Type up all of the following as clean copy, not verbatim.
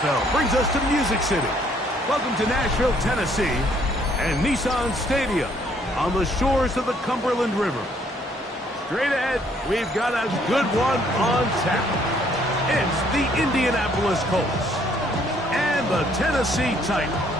Brings us to Music City. Welcome to Nashville, Tennessee, and Nissan Stadium on the shores of the Cumberland River. Straight ahead, we've got a good one on tap. It's the Indianapolis Colts and the Tennessee Titans.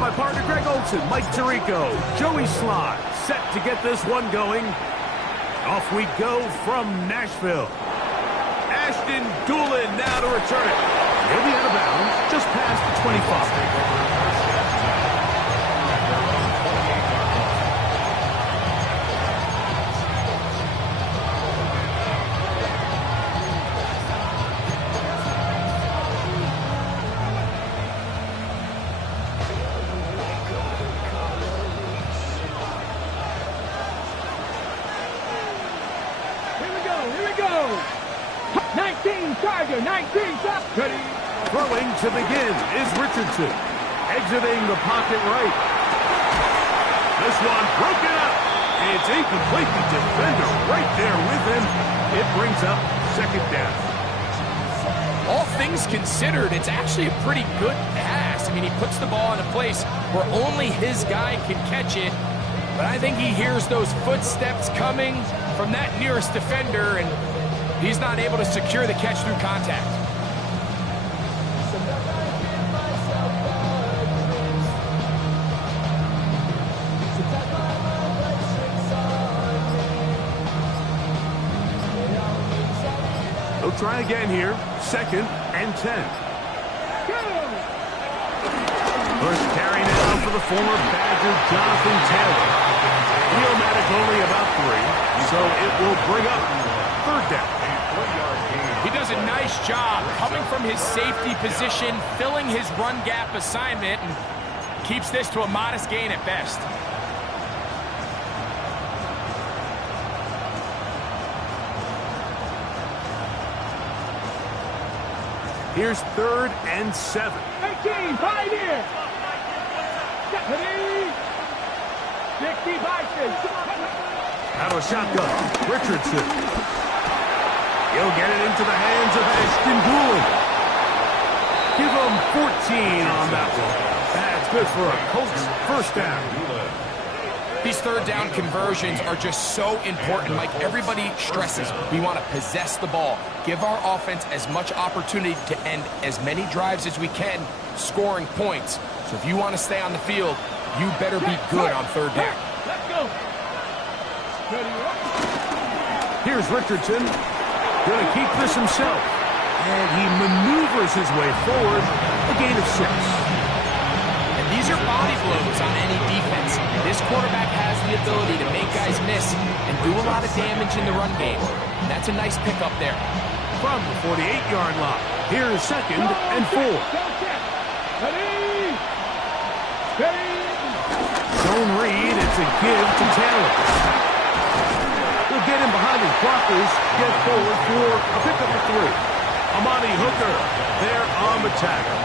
My partner Greg Olson, Mike Tirico, Joey Sly, set to get this one going. Off we go from Nashville. Ashton Doolin now to return it. He'll be out of bounds just past the 25. Here we go. 19 Charger, 19 top. Ready. Throwing to begin is Richardson. Exiting the pocket right. This one broken up. It's incomplete. The defender right there with him. It brings up second down. All things considered, it's actually a pretty good pass. I mean, he puts the ball in a place where only his guy can catch it. But I think he hears those footsteps coming from that nearest defender, and he's not able to secure the catch through contact. He'll try again here. 2nd and 10. First carry now for the former Badger, Jonathan Taylor. Wheelmatic only about 3, so it will bring up 3rd down. He does a nice job coming from his safety position, filling his run gap assignment, and keeps this to a modest gain at best. Here's 3rd and 7. 18, pioneer. 60 Bison. Out of a shotgun, Richardson. He'll get it into the hands of Ashton Doolin. Give him 14 on that one. That's good for a Colts first down. These 3rd down conversions are just so important. Like everybody stresses, we want to possess the ball, give our offense as much opportunity to end as many drives as we can, scoring points. So if you want to stay on the field, you better be good on 3rd down. Let's go. Here's Richardson. Going to keep this himself. And he maneuvers his way forward. A gain of 6. And these are body blows on any defense. This quarterback has the ability to make guys miss and do a lot of damage in the run game. And that's a nice pickup there. From the 48-yard line, here's 2nd and 4. Zone read, it's a give to Taylor. He'll get him behind his blockers, get forward for a pickup of 3. Amani Hooker there on the tackle.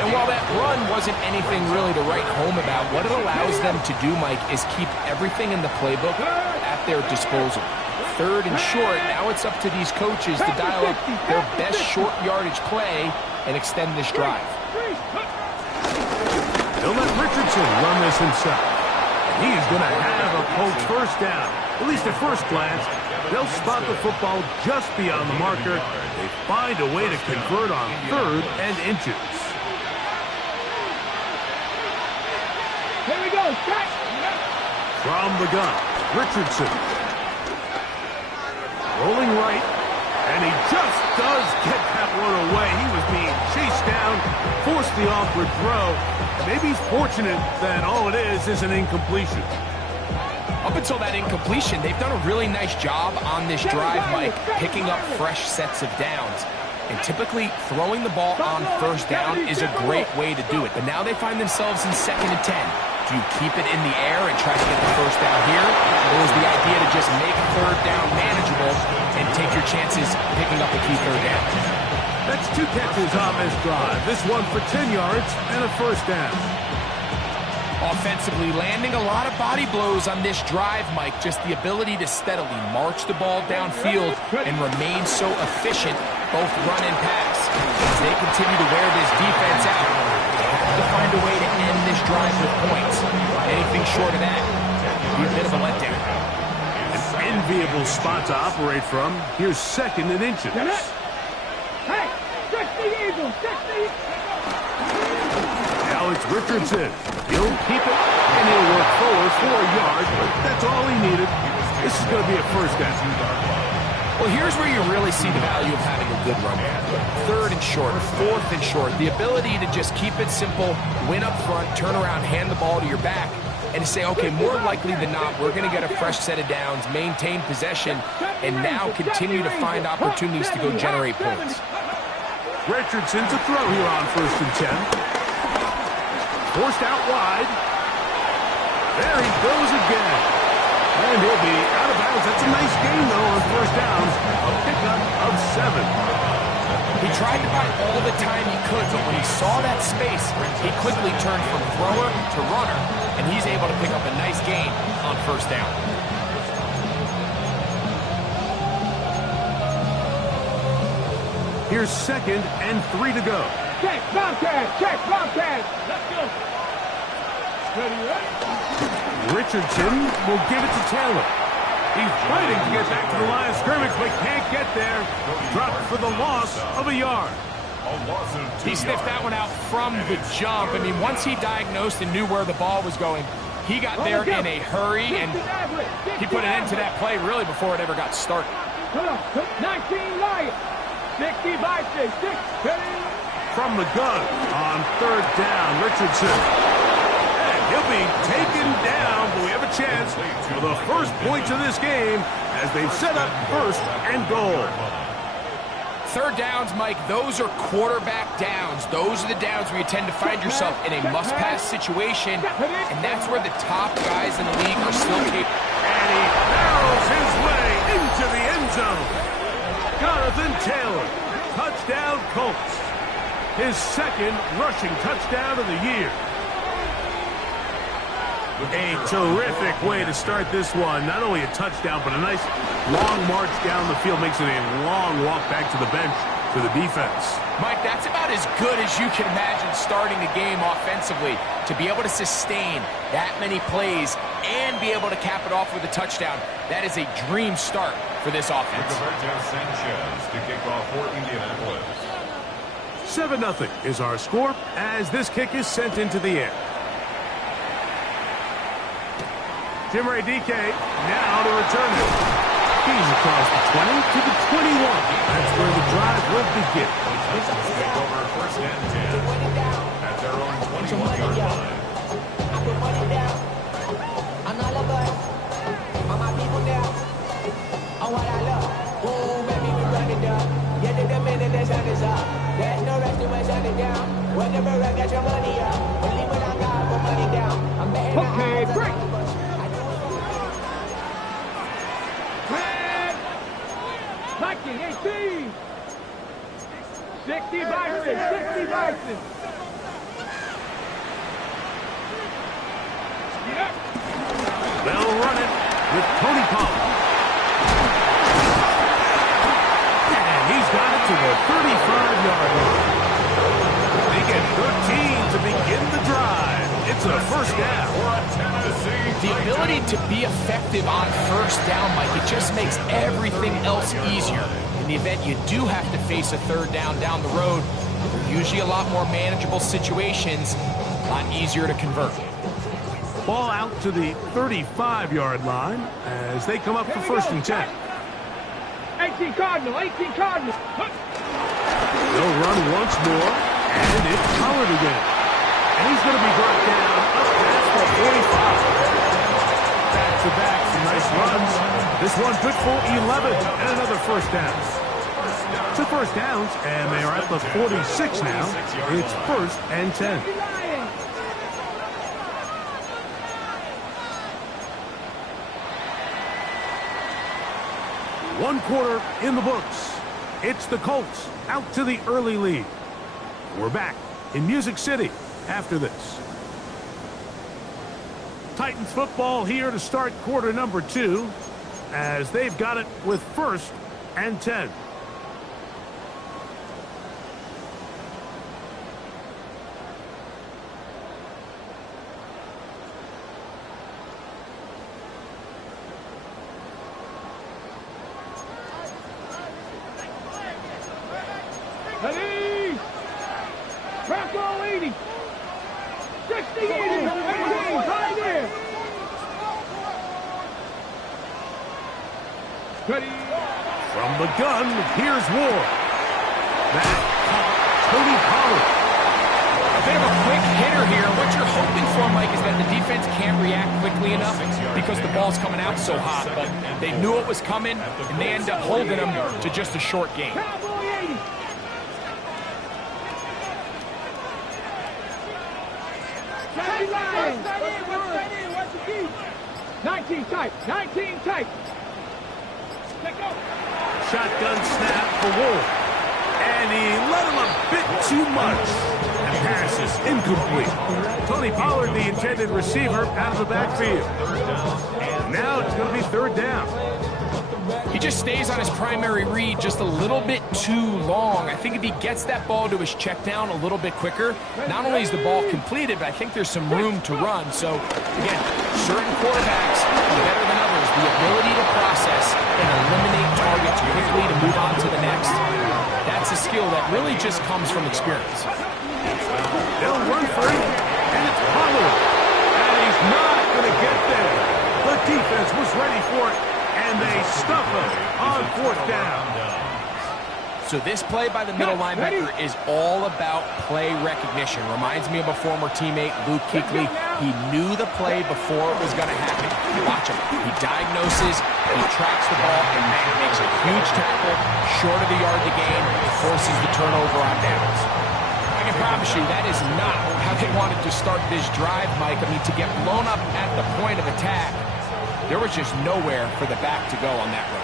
And while that run wasn't anything really to write home about, what it allows them to do, Mike, is keep everything in the playbook at their disposal. 3rd and short, now it's up to these coaches to dial up their best short yardage play and extend this drive. He'll let Richardson run this himself. He's going to have a Colts first down. At least at first glance, they'll spot the football just beyond the marker. They find a way to convert on 3rd and inches. Here we go. From the gun, Richardson. Rolling right, and he just does get that one away. He was being chased down, forced the awkward throw. Maybe he's fortunate that all it is an incompletion. Up until that incompletion, they've done a really nice job on this drive, Mike, picking up fresh sets of downs. And typically, throwing the ball on 1st down is a great way to do it. But now they find themselves in 2nd and 10. Do you keep it in the air and try to get the first down here? Or is the idea to just make 3rd down manageable and take your chances picking up a key 3rd down? gets 2 catches on this drive. This one for 10 yards and a first down. Offensively, landing a lot of body blows on this drive, Mike. Just the ability to steadily march the ball downfield and remain so efficient, both run and pass. As they continue to wear this defense out, they have to find a way to end this drive with points. Anything short of that would be a bit of a letdown. An enviable spot to operate from. Here's 2nd and inches. Hey, 60 Eagles, 60. Now it's Richardson. He'll keep it, and he'll work forward for a yard, but that's all he needed. This is going to be a first down. Well, here's where you really see the value of having a good run. 3rd and short, 4th and short. The ability to just keep it simple, win up front, turn around, hand the ball to your back, and to say, okay, more likely than not, we're going to get a fresh set of downs, maintain possession, and now continue to find opportunities to go generate points. Richardson to throw here on 1st and 10. Forced out wide. There he goes again. And he'll be out of bounds. That's a nice gain, though, on 1st down. A pickup of 7. He tried to buy all the time he could, but when he saw that space, he quickly turned from thrower to runner, and he's able to pick up a nice gain on 1st down. Here's 2nd and 3 to go. Check, Bobcat, check, Bobcat. Let's go. Ready, ready? Richardson will give it to Taylor. He's fighting to get back to the line of scrimmage, but can't get there. Dropped for the loss of a yard. He sniffed that one out from the jump. I mean, once he diagnosed and knew where the ball was going, he got there in a hurry, and he put an end to that play really before it ever got started. 19 Lions, 60 Vikings, 6. From the gun on 3rd down, Richardson. And he'll be taken down, but we have a chance for the first points of this game as they've set up 1st and goal. 3rd downs, Mike, those are quarterback downs. Those are the downs where you tend to find yourself in a must-pass situation, and that's where the top guys in the league are still capable. And he barrels his way into the end zone. Jonathan Taylor, touchdown Colts. His 2nd rushing touchdown of the year. A terrific way to start this one. Not only a touchdown, but a nice long march down the field. Makes it a long walk back to the bench for the defense. Mike, that's about as good as you can imagine starting a game offensively. To be able to sustain that many plays and be able to cap it off with a touchdown, that is a dream start for this offense. Sanchez to kick off for Indianapolis. 7-0 is our score as this kick is sent into the air. Jim Ray DK now to return it. He's across the 20 to the 21. That's where the drive will begin. Take over 1st and 10 at their own 21-yard line. I put money down. I'm not a bud. All my people down. Oh, what I love. Ooh, baby, we run it down. Get to the minute the sun is up. There's no rest when shut it down. Whenever I get your money up. Believe when I got put money down. I'm betting Okay, break. Viking 18. 60 Vikings, 60 Vikings. They'll run it with Tony Pollard. And he's got it to the 35-yard line. They get 13 to begin the drive. It's a first down. The ability to be effective on 1st down, Mike, it just makes everything else easier. In the event you do have to face a 3rd down the road, they're usually a lot more manageable situations, a lot easier to convert. Ball out to the 35-yard line as they come up for 1st and 10. 18 Cardinal, 18 Cardinal. They'll run once more, and it's Pollard again. And he's going to be brought down up past the 45. Back-to-back, some nice runs. This one good for 11 and another first down. 2 first downs, and they are at the 46 now. It's 1st and 10. One quarter in the books. It's the Colts out to the early lead. We're back in Music City after this. Titans football here to start quarter number 2 as they've got it with 1st and 10. Ready? Bronco 80. 60, 80, 18, right there. Ready? From the gun, here's Ward. That Tony Pollard. A bit of a quick hitter here. What you're hoping for, Mike, is that the defense can't react quickly enough because the ball's coming out so hot. But they knew it was coming, and they end up holding them to just a short game. Cowboy 80. What's the key? 19 tight. 19 tight. Let go. Shotgun snap for Ward. And he let him a bit too much. And pass is incomplete. Tony Pollard, the intended receiver, out of the backfield. Now it's going to be 3rd down. He just stays on his primary read just a little bit too long. I think if he gets that ball to his check down a little bit quicker, not only is the ball completed, but I think there's some room to run. So, again, certain quarterbacks are better than others. The ability to process and eliminate targets quickly to move on to the next, that's a skill that really just comes from experience. They'll run for it, and it's Pollard. And he's not going to get there. The defense was ready for it. And they stuff him on 4th down. So this play by the middle linebacker is all about play recognition. Reminds me of a former teammate, Luke Kuechly. He knew the play before it was going to happen. Watch him. He diagnoses, he tracks the ball, and makes a huge tackle short of the yard to gain, forces the turnover on downs. I can promise you that is not how they wanted to start this drive, Mike. I mean, to get blown up at the point of attack, there was just nowhere for the back to go on that run.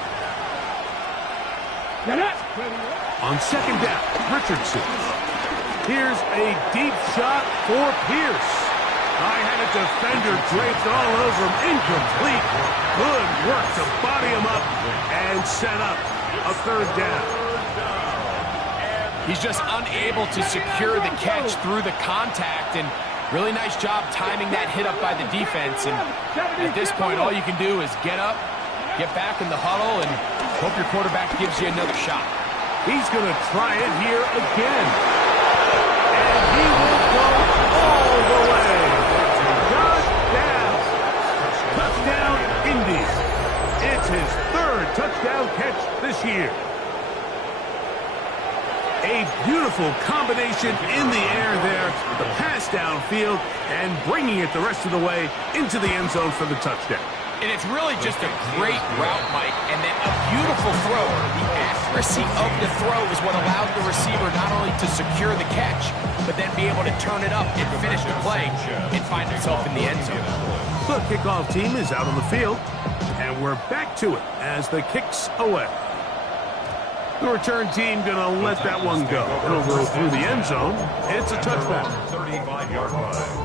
On 2nd down, Richardson. Here's a deep shot for Pierce. I had a defender draped all over him. Incomplete. Good work to body him up and set up a 3rd down. He's just unable to secure the catch through the contact, and really nice job timing that hit up by the defense. And at this point, all you can do is get up, get back in the huddle, and hope your quarterback gives you another shot. He's going to try it here again. And he will go all the way. Touchdown. Touchdown, Indy. It's his 3rd touchdown catch this year. A beautiful combination in the air there, the pass downfield, and bringing it the rest of the way into the end zone for the touchdown. And it's really just a great route, Mike, and then a beautiful throw. The accuracy of the throw is what allowed the receiver not only to secure the catch, but then be able to turn it up and finish the play and find himself in the end zone. The kickoff team is out on the field, and we're back to it as the kick's away. The return team going to let that one go. It'll go through the end zone. It's a touchback. 35-yard line.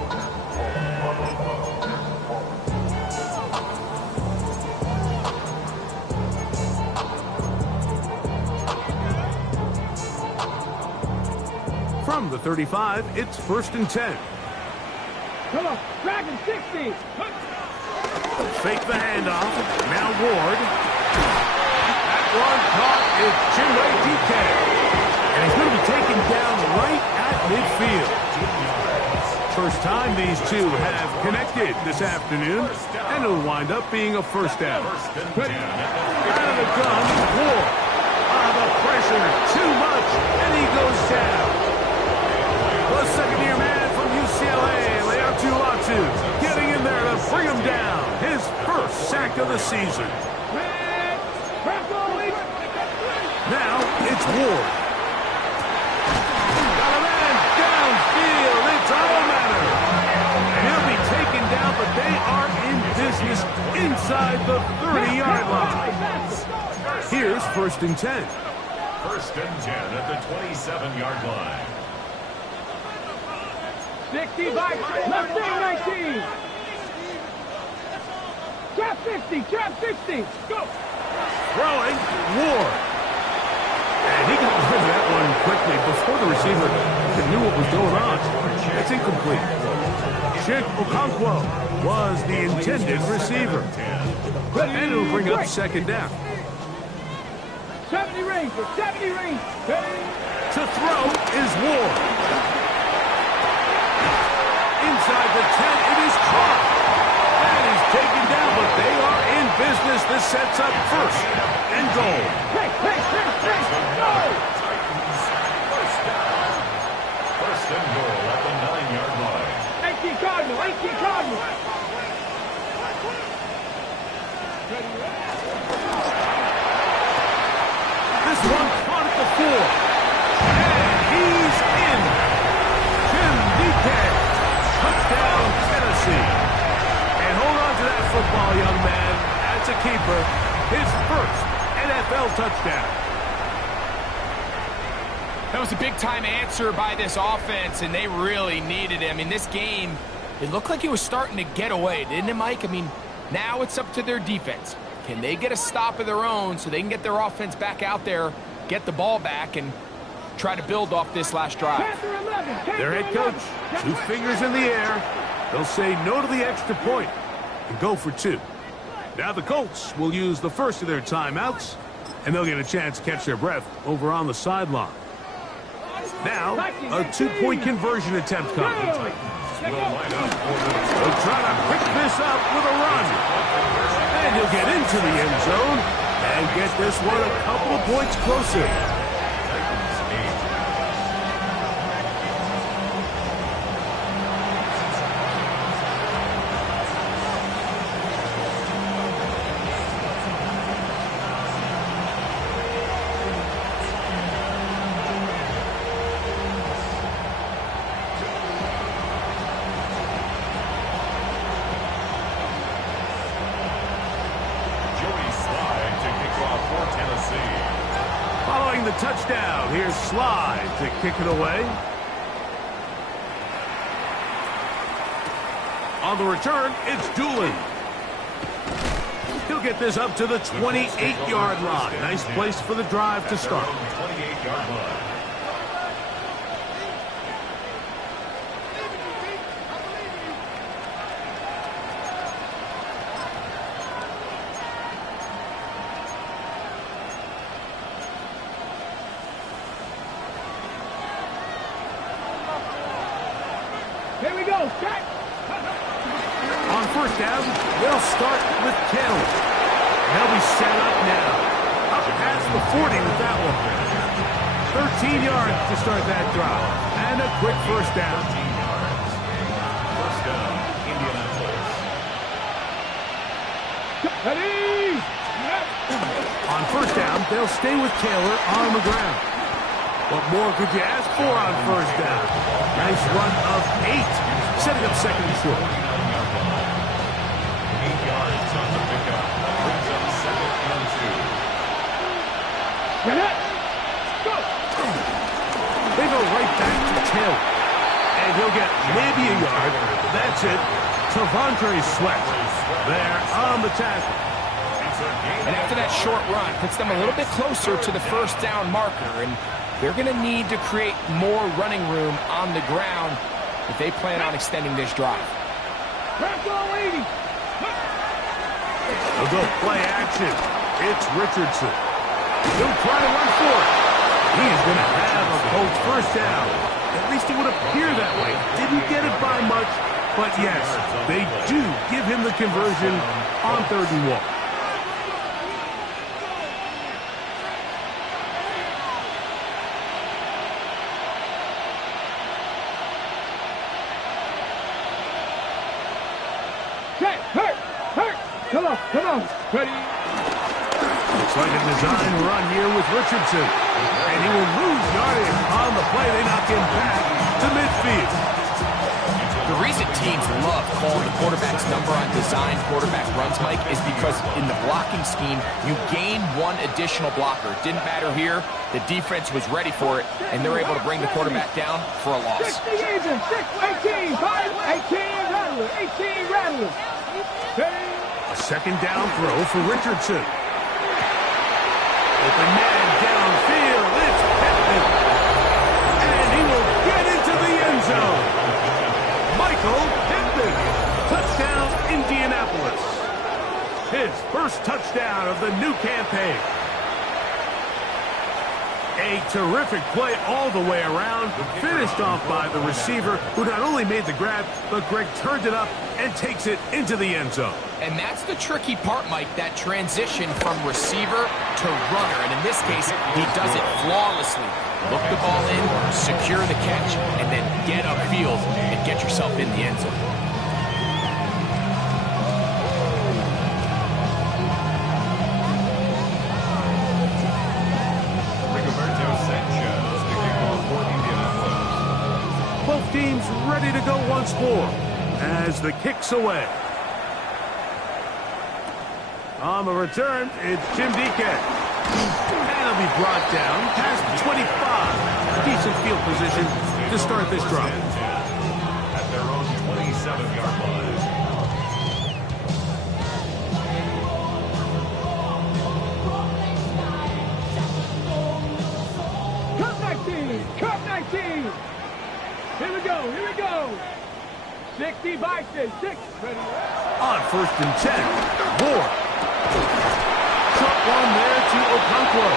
From the 35, it's 1st and 10. Come on, Dragon 60. Fake the handoff. Now Ward. One caught is Chinway DK. And he's going to be taken down right at midfield. First time these two have connected this afternoon, and it'll wind up being a 1st down. Out of the gun, Ward. The pressure, too much, and he goes down. The second-year man from UCLA, Leatu Latu, getting in there to bring him down. His 1st sack of the season. Now it's Ward. Got a man downfield. It's all matter. He'll be taken down, but they are in business inside the 30-yard line. Here's 1st and 10. First and 10 at the 27-yard line. 60 by left wing 19. Trap 50, trap 60. Go. Throwing, Ward. And he got rid of that one quickly before the receiver even knew what was going on. That's incomplete. Chick Okonkwo was the intended receiver. And it'll bring up second down. 70 range, 70 range. To throw is Ward. Inside the 10, it is caught. And he's taken down, but they are in business. This sets up first and goal. Hey, go! First and goal at the 9-yard line. 18 Cardinal, 18 Cardinal. This one caught at the 4. And he's in. Jim Dike. Touchdown, Tennessee. And hold on to that football, young man. That's a keeper. His first NFL touchdown. That was a big-time answer by this offense, and they really needed it. I mean, this game, it looked like it was starting to get away, didn't it, Mike? I mean, now it's up to their defense. Can they get a stop of their own so they can get their offense back out there, get the ball back, and try to build off this last drive? Their head coach, 2 fingers in the air. They'll say no to the extra point and go for 2. Now the Colts will use the first of their timeouts, and they'll get a chance to catch their breath over on the sideline. Now, a 2-point conversion attempt coming. They'll try to pick this up with a run. And he'll get into the end zone and get this one a couple of points closer. Following the touchdown, here's Slide to kick it away. On the return, it's Doolin. He'll get this up to the 28-yard line. Nice place for the drive to start. 28-yard line. Here we go, set. On first down, they'll start with Taylor. They'll be set up now. Up past the 40 with that one. 13 yards to start that drive. And a quick first down. 13 yards. First down, Indianapolis. Ready? On first down, they'll stay with Taylor on the ground. What more could you ask for on first down? Nice run of 8, setting up second and short. 8 yards on the pickup. Brings up second and 2. Get it. Go. They go right back to Taylor. And he'll get maybe a yard. That's it. Tavontre Sweat there on the tackle. And after that short run, puts them a little bit closer to the first down marker, and they're going to need to create more running room on the ground if they plan on extending this drive. They'll go play action. It's Richardson. He'll try to run for it. He is going to have a Colts first down. At least it would appear that way. Didn't get it by much, but yes, they do give him the conversion on 3rd and 1. Come on. Ready? Looks like a design run here with Richardson. And he will lose yardage on the play. They knock him back to midfield. The reason teams love calling the quarterback's number on design quarterback runs, Mike, is because in the blocking scheme, you gain one additional blocker. It didn't matter here. The defense was ready for it, and they're able to bring the quarterback down for a loss. 60 Eagles, 18, 18 Rattlers, 18 Rattlers. A second down throw for Richardson. Open man downfield, it's Pittman. And he will get into the end zone. Michael Pittman. Touchdown, Indianapolis. His first touchdown of the new campaign. A terrific play all the way around, finished off by the receiver, who not only made the grab, but Greg turned it up and takes it into the end zone. And that's the tricky part, Mike, that transition from receiver to runner. And in this case, he does it flawlessly. Look the ball in, secure the catch, and then get upfield and get yourself in the end zone. Both teams ready to go once more as the kick's away. On the return, it's Jim Deacon. And he'll be brought down past the 25. Decent field position to start this drive. At their own 27-yard line. Cup 19. Here we go. 60 Bison, 6. Ready. On first and 10, Ward. Truck one there to Okonkwo.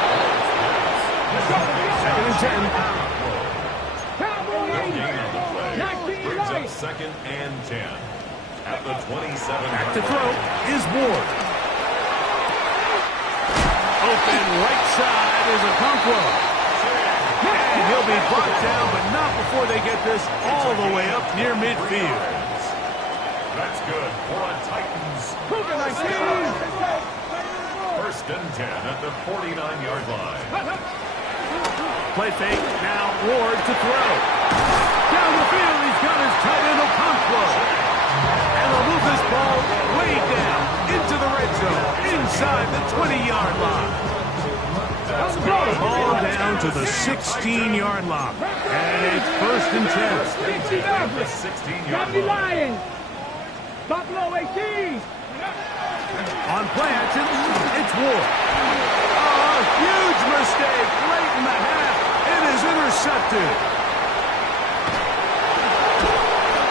Second and 10. Cowboys. 19 Brings up right. second and 10. At the 27-yard Back to line. throw is Ward. Open right side is Okonkwo. And he'll be brought down, but not before they get this all the way up near midfield. That's good for a Titans. Cougar 19. First and 10 at the 49-yard line. Play fake, now Ward to throw. Down the field, he's got his tight end Okonkwo. And he'll move this ball way down into the red zone, inside the 20-yard line. Ball down to the 16-yard line. And it's first and 10. 16-yard line. Lions. Buffalo 18. On play action, it's Ward. Oh, a huge mistake late in the half. It is intercepted.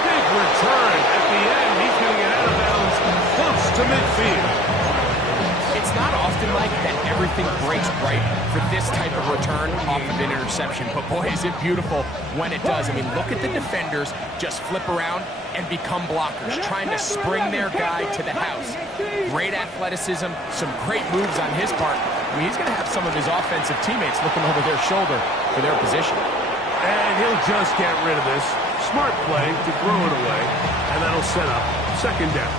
Big return at the end. He's going to get out of bounds close to midfield. It's not often like that everything breaks right for this type of return off of an interception, but boy, is it beautiful when it does. I mean, look at the defenders just flip around and become blockers, trying to spring their guy to the house. Great athleticism, some great moves on his part. I mean, he's going to have some of his offensive teammates looking over their shoulder for their position. And he'll just get rid of this. Smart play to throw it away, and that'll set up second down.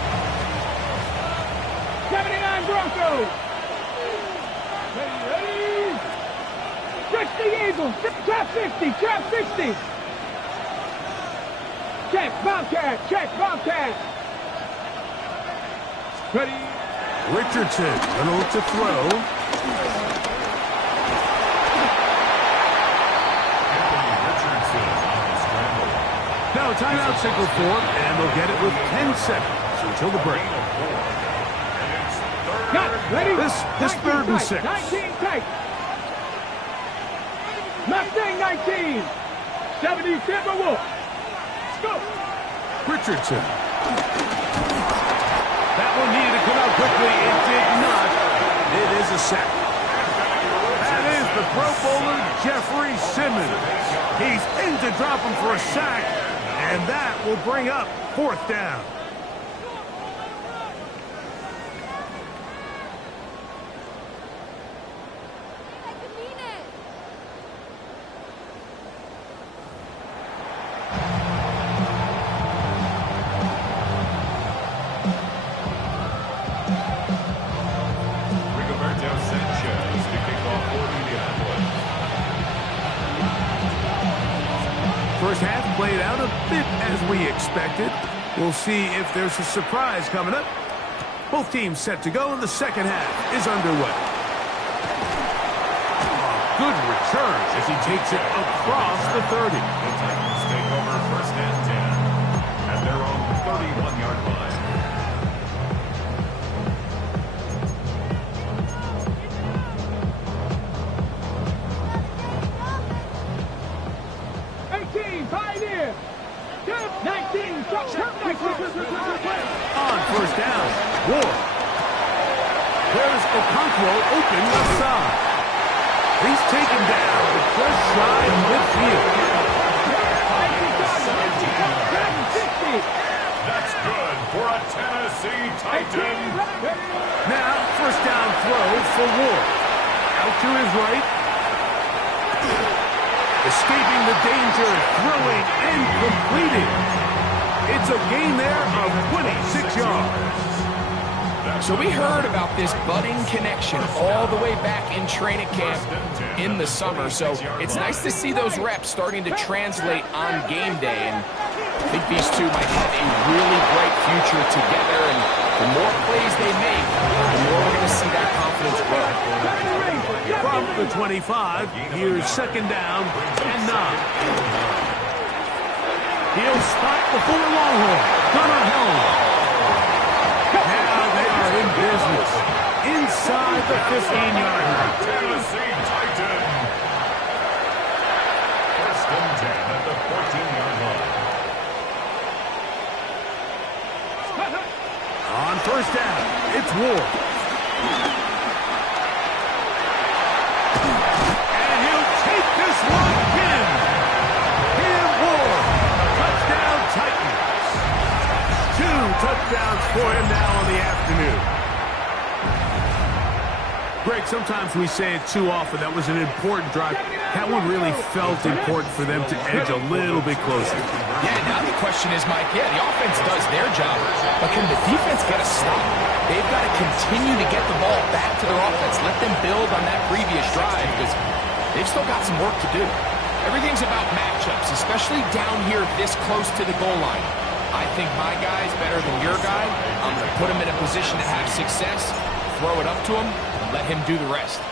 79 Broncos. Ready. 60 Eagles. Trap 60. Trap 60. Check Bobcat. Check Bobcat. Ready. Richardson, little to throw. Anthony Richardson on the scramble. Now a timeout signal for him, and they'll get it with 10 seconds until the break. Got it. Ready. This third and 6. 19 tight. Mustang 19. 70 Timberwolf. Let's go. Richardson. That one needed to come out quickly. It did not. It is a sack. That is the Pro Bowler, Jeffrey Simmons. He's in to drop him for a sack, and that will bring up fourth down. First half played out a bit as we expected. We'll see if there's a surprise coming up. Both teams set to go, and the second half is underway. Good return as he takes it across the 30. The Titans take over first and 10 at their own 31-yard line. Pioneer. 19, On first down, Ward. There's Okonkwo open left side. He's taken down just shy of midfield. That's good for a Tennessee Titan. Now, first down throw for Ward. Out to his right. Escaping the danger, throwing, and completing. It's a gain there of 26 yards. So we heard about this budding connection all the way back in training camp in the summer. So it's nice to see those reps starting to translate on game day. And I think these two might have a really bright future together. And the more plays they make, the more we're going to see that confidence grow. From the 25, here's second down and 9. He'll spot before Longhorn. Gunnar Helm. Now they are in business. Inside the 15-yard line. Tennessee Titan. First and 10 at the 14-yard line. On first down, it's Ward. And he'll take this one in. Cam Ward. Touchdown Titans. 2 touchdowns for him now on the afternoon. Greg, sometimes we say it too often. That was an important drive. That one really felt important for them to edge a little bit closer. Yeah, now the question is, Mike, the offense does their job, but can the defense get a stop? They've got to continue to get the ball back to their offense. Let them build on that previous drive because they've still got some work to do. Everything's about matchups, especially down here this close to the goal line. I think my guy's better than your guy. I'm going to put him in a position to have success, throw it up to him, and let him do the rest.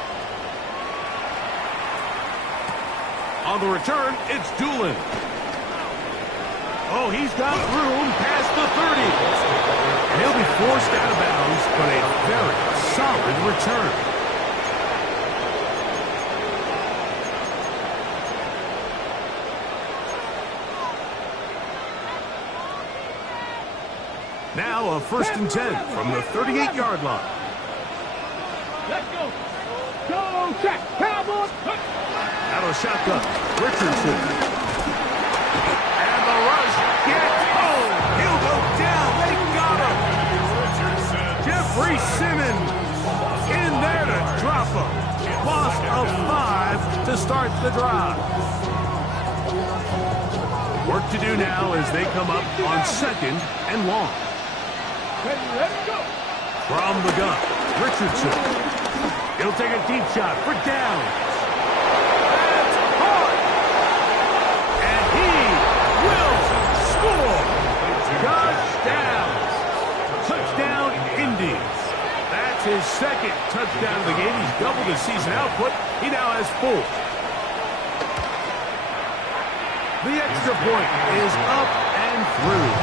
On the return, it's Doolin. Oh, he's got room past the 30. And he'll be forced out of bounds, but a very solid return. Now a first and 10 from the 38-yard line. Let's go. Go, check. Cowboys. Out of shotgun, Richardson. And the rush gets home. He'll go down. They got him. Jeffrey Simmons in there to drop him. Loss of 5 to start the drive. Work to do now as they come up on second and long. Let's go. From the gun, Richardson. He'll take a deep shot for down. That's hard. And he will score. Touchdown. Touchdown, Indians. That's his second touchdown of the game. He's doubled his season output. He now has 4. The extra point is up and through.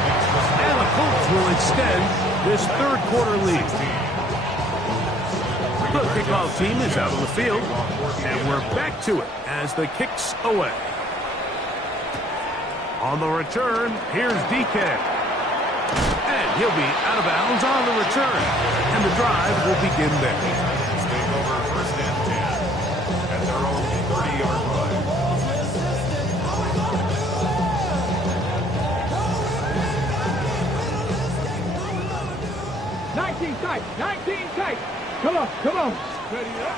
And the Colts will extend this third quarter lead. The kickoff team is out on the field, and we're back to it as the kick's away. On the return, here's DK. And he'll be out of bounds on the return, and the drive will begin there. Take over first and 10 at their own 30-yard line. Tight. 19 tight. Come on, come on. Ready up.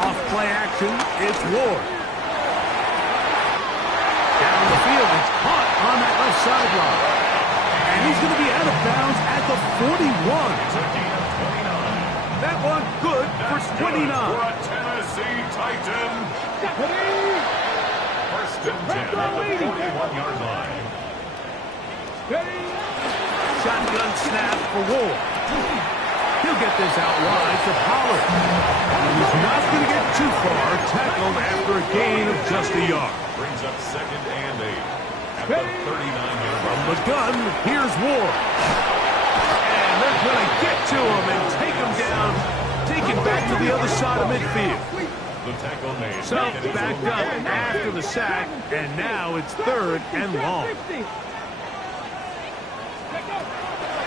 Off play action, it's Ward. Down the field, it's caught on that left sideline. And he's going to be out of bounds at the 41. That one good for 29. For a Tennessee Titan. First and 10 at the 41-yard line. Ready. shotgun snap for Ward. He'll get this out wide to Pollard. He's not going to get too far, tackled after a gain of just a yard. Brings up 2nd and 8 at the 39-yard From the gun, here's Ward. And they're going to get to him and take him down, take him back to the other side of midfield. The tackle made. So backed up after the sack, and now it's 3rd and long.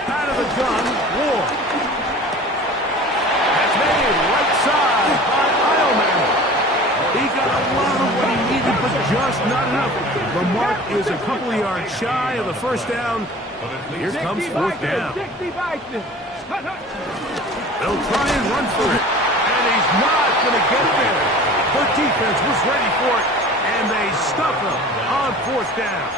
Out of the gun, Ward. That's made right side by Eilman. He got a lot of what he needed, but just not enough. The mark is a couple of yards shy of the first down. Here comes 4th down. They'll try and run for it, and he's not going to get there. The defense was ready for it, and they stuff him on 4th down.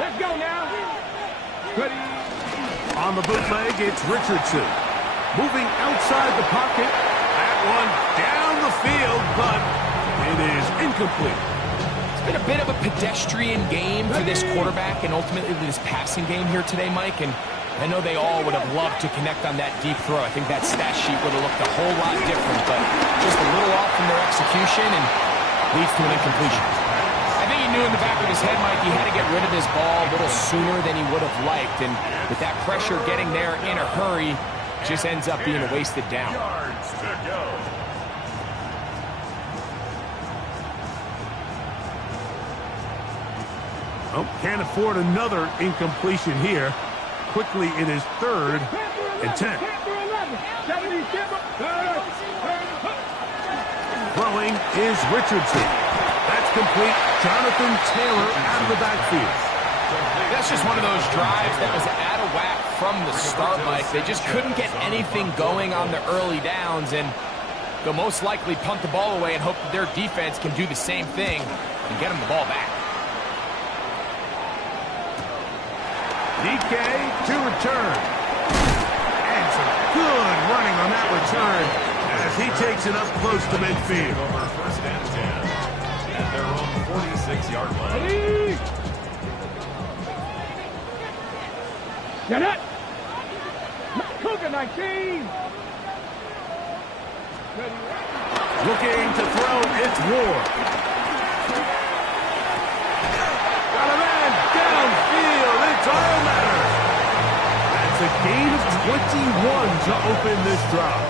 Let's go now. Ready. On the bootleg, it's Richardson. Moving outside the pocket. That one down the field, but it is incomplete. It's been a bit of a pedestrian game for this quarterback and ultimately this passing game here today, Mike. And I know they all would have loved to connect on that deep throw. I think that stat sheet would have looked a whole lot different, but just a little off from their execution and leads to an incompletion. I think he knew in the back of his head, Mike, he had to get rid of this ball a little sooner than he would have liked. And with that pressure getting there in a hurry, just ends up being a wasted down. yards to go. Oh, can't afford another incompletion here. Quickly, it is 3rd and 10. Throwing is Richardson. That's complete. Jonathan Taylor out of the backfield. That's just one of those drives that was out of whack from the start, Mike. They just couldn't get anything going on the early downs, and they'll most likely punt the ball away and hope that their defense can do the same thing and get them the ball back. DK to return. And some good running on that return as he takes it up close to midfield. Over 1st and 10 at their own 46-yard line. Ready. Get it. Cougar 19. Looking to throw, it's Ward. Got a man downfield, it's Eilman. That's a gain of 21 to open this drive.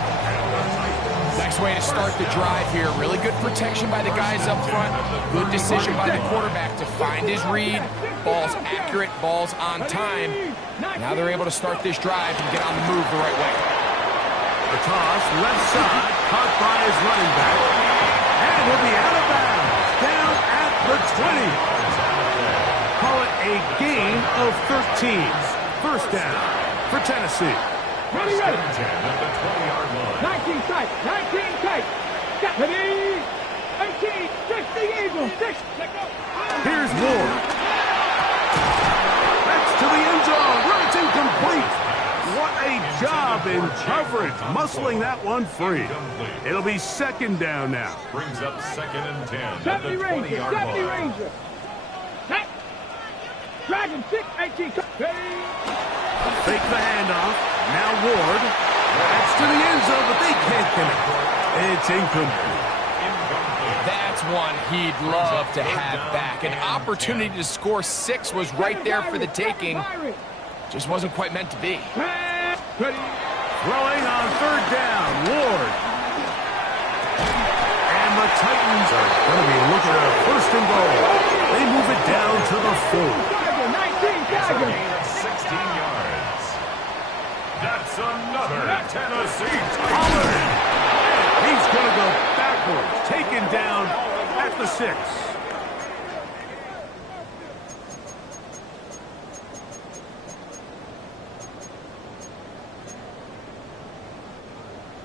Nice way to start the drive here. Really good protection by the guys up front. Good decision by the quarterback to find his read. Ball's accurate, ball's on time. Now they're able to start this drive and get on the move the right way. The toss, left side, caught by his running back. And he'll be out of bounds, down at the 20. Call it a gain of 13. 1st down for Tennessee. Ready, 1st ready. and 10 at the 20-yard line. 19 tight. 19 tight. Ready. 18. 60 Eagles. 6. Here's Ward. That's to the end zone where it's incomplete. What a job in coverage, muscling that one free. It'll be 2nd down now. Brings up 2nd and 10 at the 70 Ranger. 20-yard 70 line. Ranger. Set. Dragon 6. 18. Ready. Fake the handoff. Now Ward. That's to the end zone, but they can't connect. It's incomplete. That's one he'd love to have back. An opportunity to score 6 was right there for the taking. Just wasn't quite meant to be. Ready. Throwing on 3rd down. Ward. And the Titans are going to be looking at a 1st and goal. They move it down to the 4. Tiger. 19 It's a Tiger. gain of 16 yards. That's another Tennessee Titan. Pollard. He's going to go backwards. Taken down at the 6.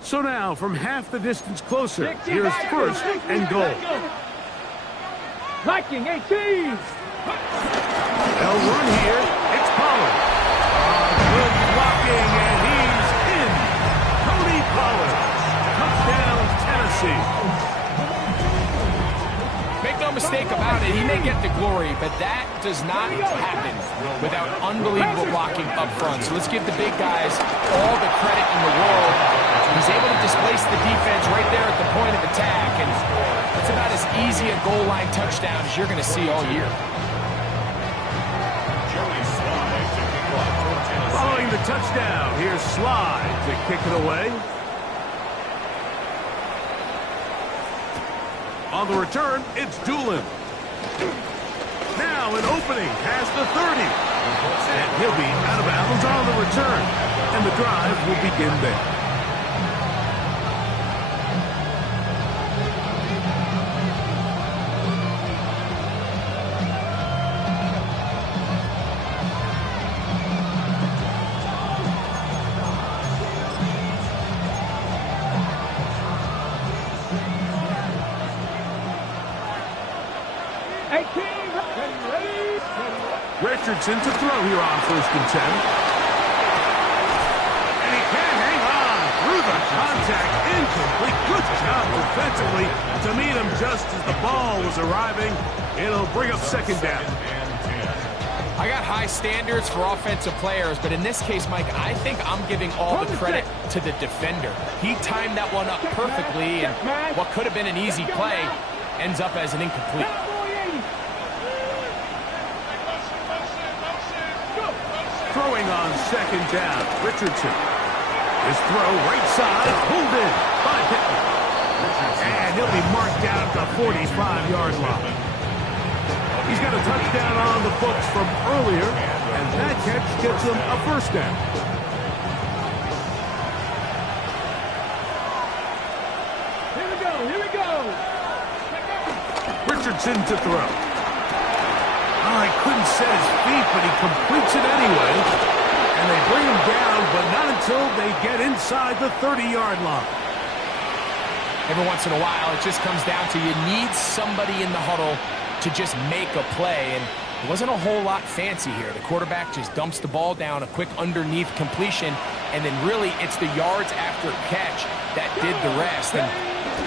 So now, from half the distance closer, here's 1st and goal. Viking 18. They'll run here. It's Pollard. Good blocking, and he's in. Tony Pollard. Touchdown, Tennessee. Make no granted, he may get the glory, but that does not happen without unbelievable blocking up front. So let's give the big guys all the credit in the world. He's able to displace the defense right there at the point of attack, and it's about as easy a goal line touchdown as you're going to see all year. Following the touchdown, here's Slide to kick it away. On the return, it's Doolin. Now an opening past the 30. And he'll be out of bounds on the return. And the drive will begin there. Richardson to throw here on 1st and 10. And he can't hang on through the contact. Incomplete. Good job defensively to meet him just as the ball was arriving. It'll bring up 2nd down. I got high standards for offensive players, but in this case, Mike, I think I'm giving all the credit to the defender. He timed that one up perfectly, and what could have been an easy play ends up as an incomplete. Throwing on 2nd down, Richardson. His throw right side, pulled in by Pittman. And he'll be marked down at the 45-yard line. He's got a touchdown on the books from earlier, and that catch gets him a 1st down. Here we go. Richardson to throw. Oh, he couldn't set his feet, but he completes it anyway. And they bring him down, but not until they get inside the 30-yard line. Every once in a while, it just comes down to you need somebody in the huddle to just make a play, and it wasn't a whole lot fancy here. The quarterback just dumps the ball down, a quick underneath completion, and then really it's the yards after catch that did the rest. And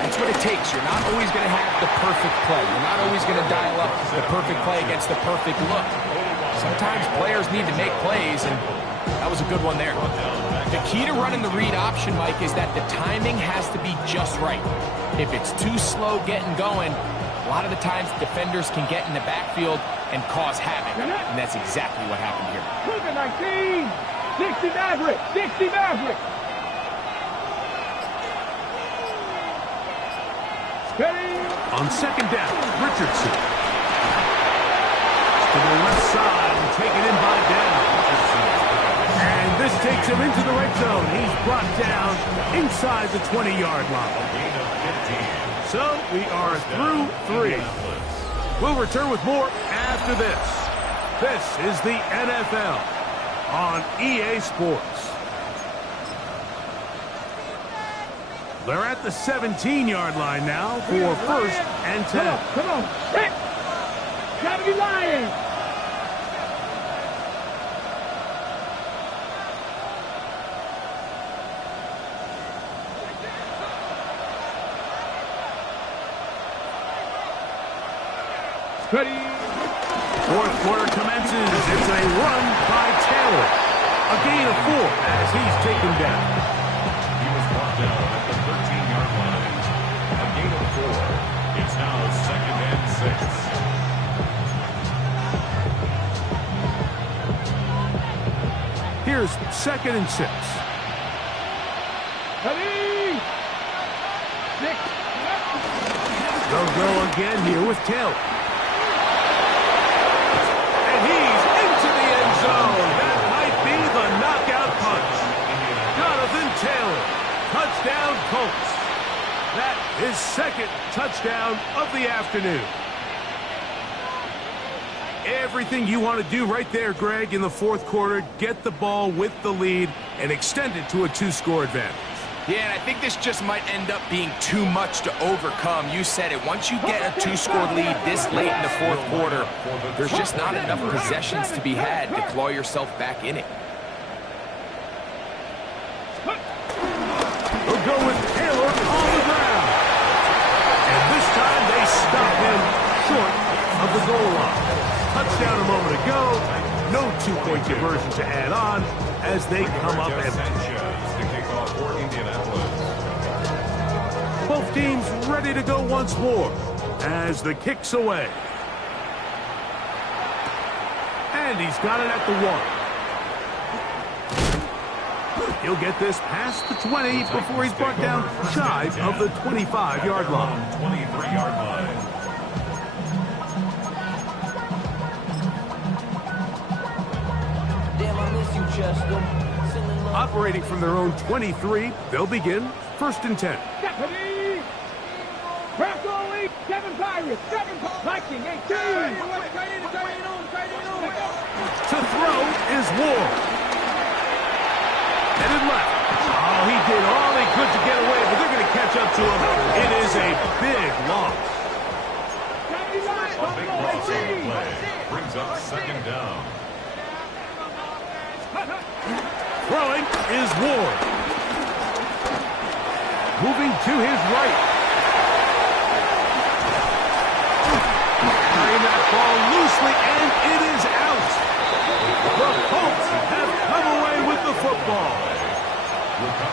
that's what it takes. You're not always going to have the perfect play. You're not always going to dial up the perfect play against the perfect look. Sometimes players need to make plays, and that was a good one there. The key to running the read option, Mike, is that the timing has to be just right. If it's too slow getting going, a lot of the times defenders can get in the backfield and cause havoc, and that's exactly what happened here. Look at 19! 60 Maverick! 60 Maverick! On 2nd down, Richardson. To the left side and taken in by down. And this takes him into the red zone. He's brought down inside the 20-yard line. So we are through 3. We'll return with more after this. This is the NFL on EA Sports. They're at the 17-yard line now for 1st and 10. Come on. Hit. Gotta be lying. Ready. 4th quarter commences. It's a run by Taylor. A gain of 4 as he's taken down. He was brought down at the 13-yard line. A gain of 4. It's now 2nd and 6. Here's 2nd and 6. Ready. 6. They'll go again here with Taylor. And he's into the end zone. That might be the knockout punch. Jonathan Taylor, touchdown Colts. That is 2nd touchdown of the afternoon. Everything you want to do right there, Greg, in the 4th quarter, get the ball with the lead and extend it to a 2-score advantage. Yeah, and I think this just might end up being too much to overcome. You said it. Once you get a 2-score lead this late in the 4th quarter, there's just not enough possessions to be had to claw yourself back in it. We'll go with Taylor on the ground. And this time they stop him short of the go. No two-point conversion to add on as they come up empty. To kick off for Indianapolis. Both teams ready to go once more as the kick's away. And he's got it at the 1. He'll get this past the 20 before he's brought down shy of the 25-yard line. 23-yard line. Damn, I miss you, Chester. Operating from their own 23, they'll begin 1st and 10. Deputy! Press only! 7 Pirates! 7 Viking! 18! To throw is Ward. Headed left. Oh, he did all he could to get away, but they're going to catch up to him. It is a big loss. A big loss on the play. Brings up 2nd down. Throwing is Ward. Moving to his right. Carrying that ball loosely, and it is out. The Colts have come away with the football.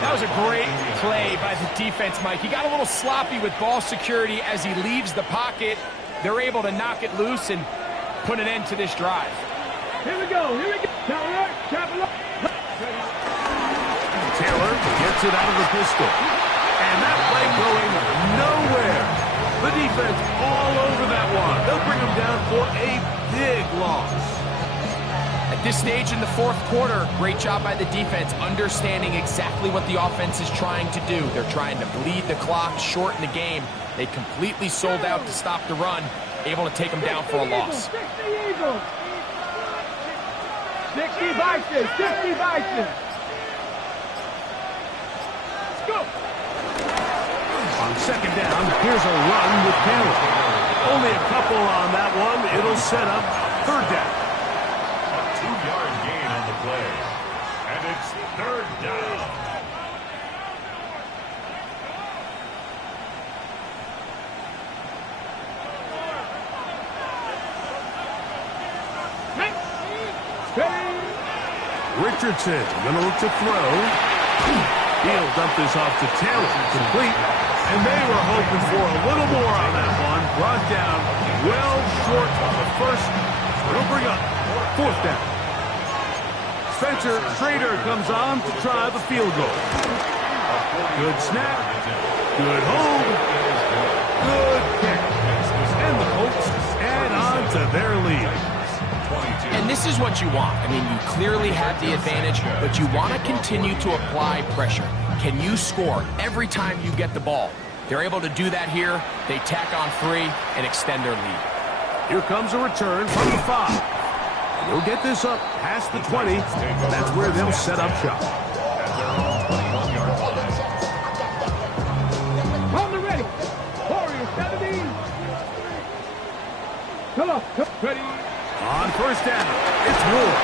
That was a great play by the defense, Mike. He got a little sloppy with ball security as he leaves the pocket. They're able to knock it loose and put an end to this drive. Here we go! Here we go! Taylor! Taylor gets it out of the pistol. And that play going nowhere. The defense all over that one. They'll bring him down for a big loss. At this stage in the 4th quarter, great job by the defense, understanding exactly what the offense is trying to do. They're trying to bleed the clock, shorten the game. They completely sold out to stop the run, able to take them down for a loss. 60 Eagles! 60 Vikings! 60 Vikings! Let's go! On 2nd down, here's a run with Taylor. Only a couple on that one. It'll set up 3rd down. A 2-yard gain on the play. And it's 3rd down. Richardson gonna look to throw. He'll dump this off to Taylor. Complete. And they were hoping for a little more on that one. Brought down well short of the first. It'll bring up 4th down. Spencer Schrader comes on to try the field goal. Good snap. Good hold. Good kick. And the Colts add on to their lead. And this is what you want. I mean, you clearly have the advantage, but you want to continue to apply pressure. Can you score every time you get the ball? They're able to do that here. They tack on 3 and extend their lead. Here comes a return from the 5. And he'll get this up past the 20. That's where they'll set up shop. Hold it ready! Warriors 17! Come on! Ready! On 1st down, it's Ward.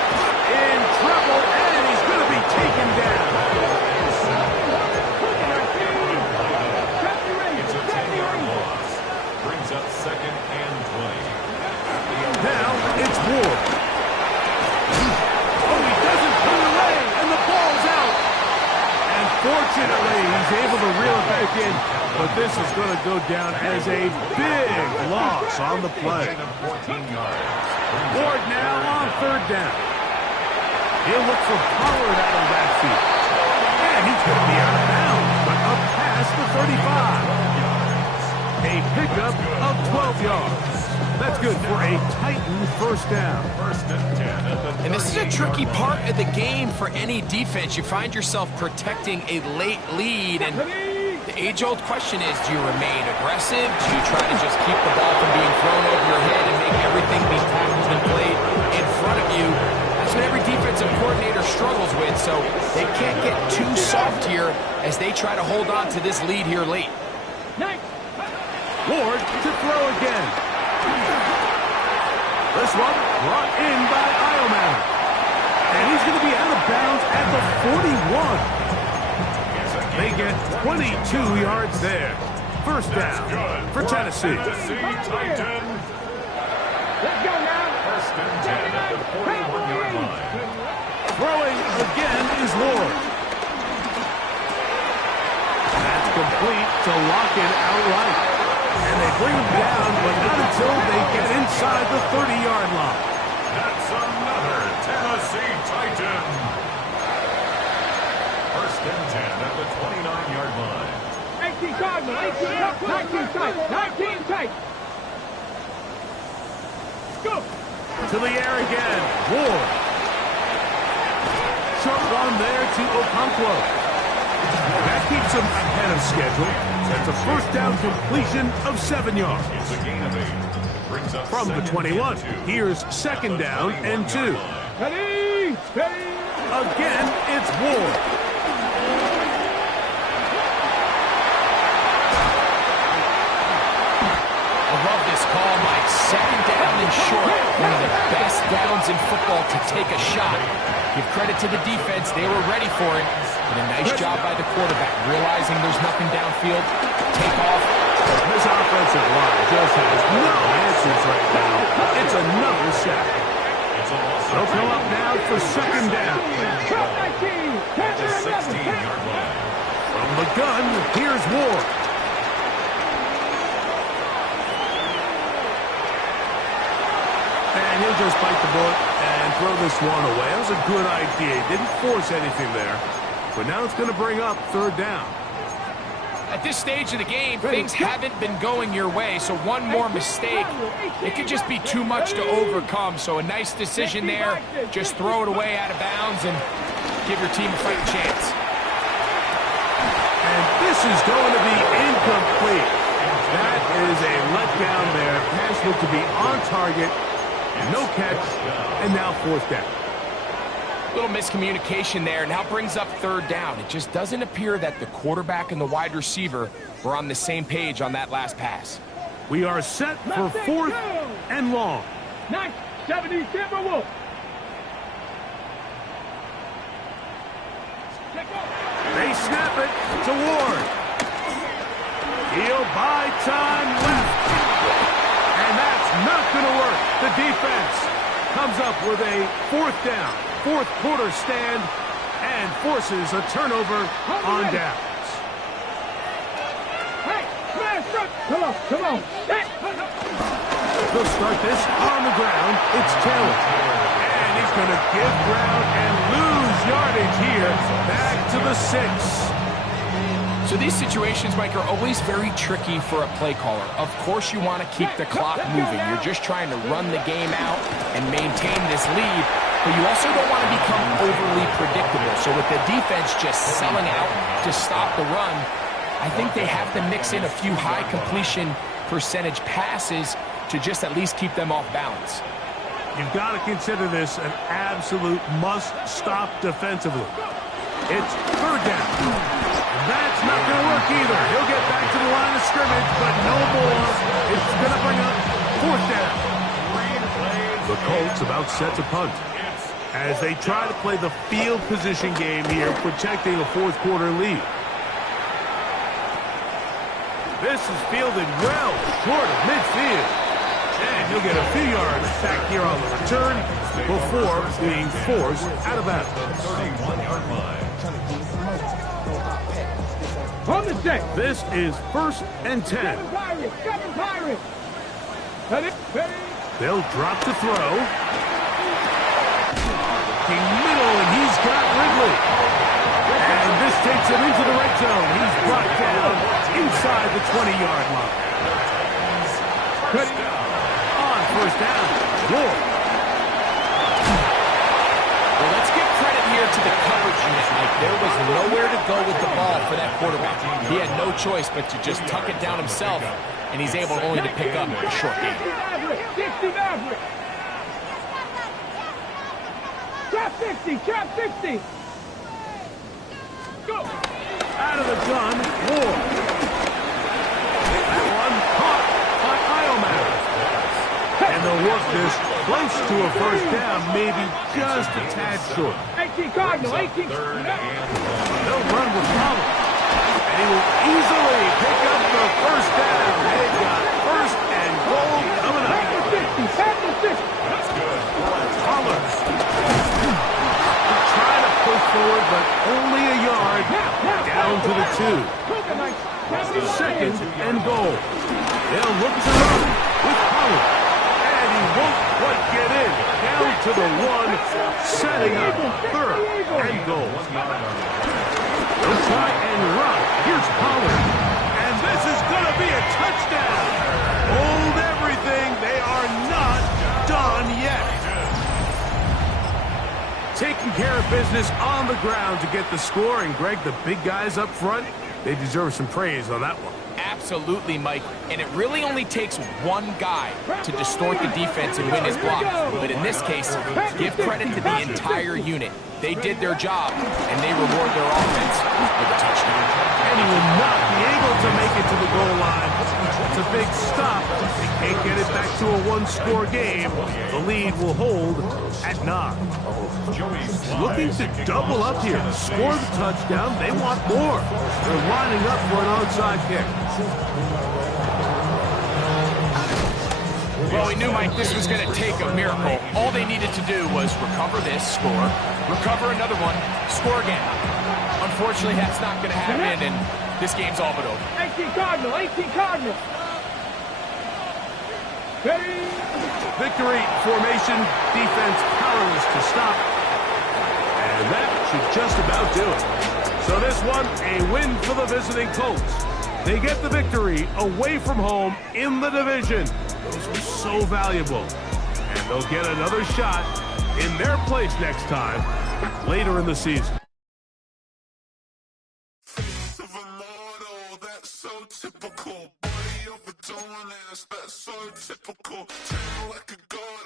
In trouble, and he's going to be taken down. It's a 10-yard loss. Brings up 2nd and 20. Now it's Ward. Oh, he doesn't put it away, and the ball's out. And fortunately, he's able to reel it back in, but this is going to go down as a big loss on the play. 14 yards. Ward now on 3rd down. He'll look for Pollard out of that field. And he's going to be out of bounds, but up past the 35. A pickup of 12 yards. That's good for a Titan 1st down. 1st and 10. And this is a tricky part of the game for any defense. You find yourself protecting a late lead, and the age-old question is, do you remain aggressive? Do you try to just keep the ball from being thrown over your head and make everything be tackled and played in front of you? That's what every defensive coordinator struggles with, so they can't get too soft here as they try to hold on to this lead here late. Ward to throw again. This one brought in by Ioman. And he's going to be out of bounds at the 41. They get 22 yards there. 1st down for Tennessee. Tennessee Titan. Let's go now. First and 10 at the 41-yard line. Throwing again is Ward. That's complete to lock it outright. And they bring him down, but not until they get inside the 30-yard line. That's another Tennessee Titan. First and 10 at the 29-yard line. 18 Cardinal, 19 tight, 19 tight. Go. To the air again. Ward. Short one there to Okonkwo. That keeps him ahead of schedule. That's a first down completion of 7 yards. It's a gain of 8. Brings up From the 21, here's second down and 2. Ready, ready. Again, it's Ward. I love this call, Mike. Second down and short. One of the best downs in football to take a shot. Give credit to the defense. They were ready for it. And a nice job by the quarterback, realizing there's nothing downfield. Take off. This offensive line just has no answers right now. It's another sack. They'll come up now for second down. At the 16-yard line. From the gun, here's Ward. And he'll just bite the bullet and throw this one away. That was a good idea. He didn't force anything there. But now it's going to bring up third down. At this stage of the game, things haven't been going your way, so one more mistake, it could just be too much to overcome. So a nice decision there. Just throw it away out of bounds and give your team a fighting chance. And this is going to be incomplete. That is a letdown there. Pass looked to be on target. No catch. And now fourth down. Little miscommunication there. Now brings up third down. It just doesn't appear that the quarterback and the wide receiver were on the same page on that last pass. We are set for fourth and long. 70 Timberwolves. They snap it to Ward. He'll buy time left. And that's not going to work. The defense comes up with a fourth down, fourth quarter stand, and forces a turnover on downs. Hey, smash up. Come on. They'll start this on the ground. It's Taylor. And he's going to give ground and lose yardage here. Back to the 6. So these situations, Mike, are always very tricky for a play caller. Of course you want to keep the clock moving. You're just trying to run the game out and maintain this lead, but you also don't want to become overly predictable. So with the defense just selling out to stop the run, I think they have to mix in a few high completion percentage passes to just at least keep them off balance. You've got to consider this an absolute must-stop defensively. It's third down. That's not going to work either. He'll get back to the line of scrimmage, but no more. It's going to bring up fourth down. The Colts about set to punt as they try to play the field position game here, protecting a fourth quarter lead. This is fielded well short of midfield. And he'll get a few yards back here on the return before being forced out of bounds. 31-yard line. On the set. This is first and 10. Seven Pirates. Ready. They'll drop to throw. King middle, and he's got Ridley. And this takes him into the red zone. He's brought down inside the 20-yard line. On first down, Ward. Well, let's give credit here to the coverage unit, Mike. There was nowhere to go with the ball for that quarterback. He had no choice but to just tuck it down himself, and he's able only to pick up a short gain. 60 Maverick. Trap 60. Go. Out of the gun, Ward. That one caught by Ioman. And they'll work this close to a first down, maybe just a tad short. 18 Cardinal, 18. They'll run with problems. And he will easily pick up the first down. They've got first and goal coming up. Pass the 50. That's good. Second and goal. They'll look to run with Pollard. And he won't quite get in. Down to the one, setting up third and goal. They'll try and run. Here's Pollard. And this is going to be a touchdown. Hold everything. They are not done yet. Taking care of business on the ground to get the score. And, Greg, the big guys up front, they deserve some praise on that one. Absolutely, Mike. And it really only takes one guy to distort the defense and win his block. But in this case, give credit to the entire unit. They did their job, and they reward their offense with a touchdown. And he will not be able to make it to the goal line. It's a big stop. They can't get it back to a one-score game. The lead will hold at 9. Looking to double up here. Score the touchdown. They want more. They're lining up for an onside kick. Well, we knew, Mike, this was going to take a miracle. All they needed to do was recover this, score, recover another one, score again. Unfortunately, that's not going to happen, and this game's all but over. 18 Cardinal, 18 Cardinal. Ready? Victory formation, defense powerless to stop. And that should just about do it. So this one, a win for the visiting Colts. They get the victory away from home in the division. Those were so valuable. And they'll get another shot in their place next time, later in the season. Typical, body overdoing this, that's so typical. Turn like a god,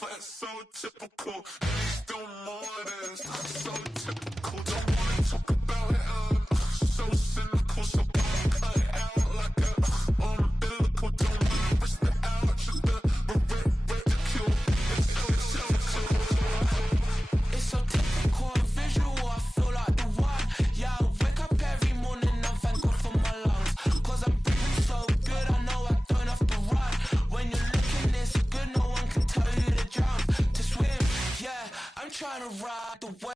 that's so typical. Please don't more this, that's so typical. Don't wanna talk about it, so cynical. So cut it out like a umbilical. Don't wanna risk the out, just the ridicule. It's so typical, visual, I feel like the one. Yeah, I wake up every morning and thank God for my lungs. Trying to ride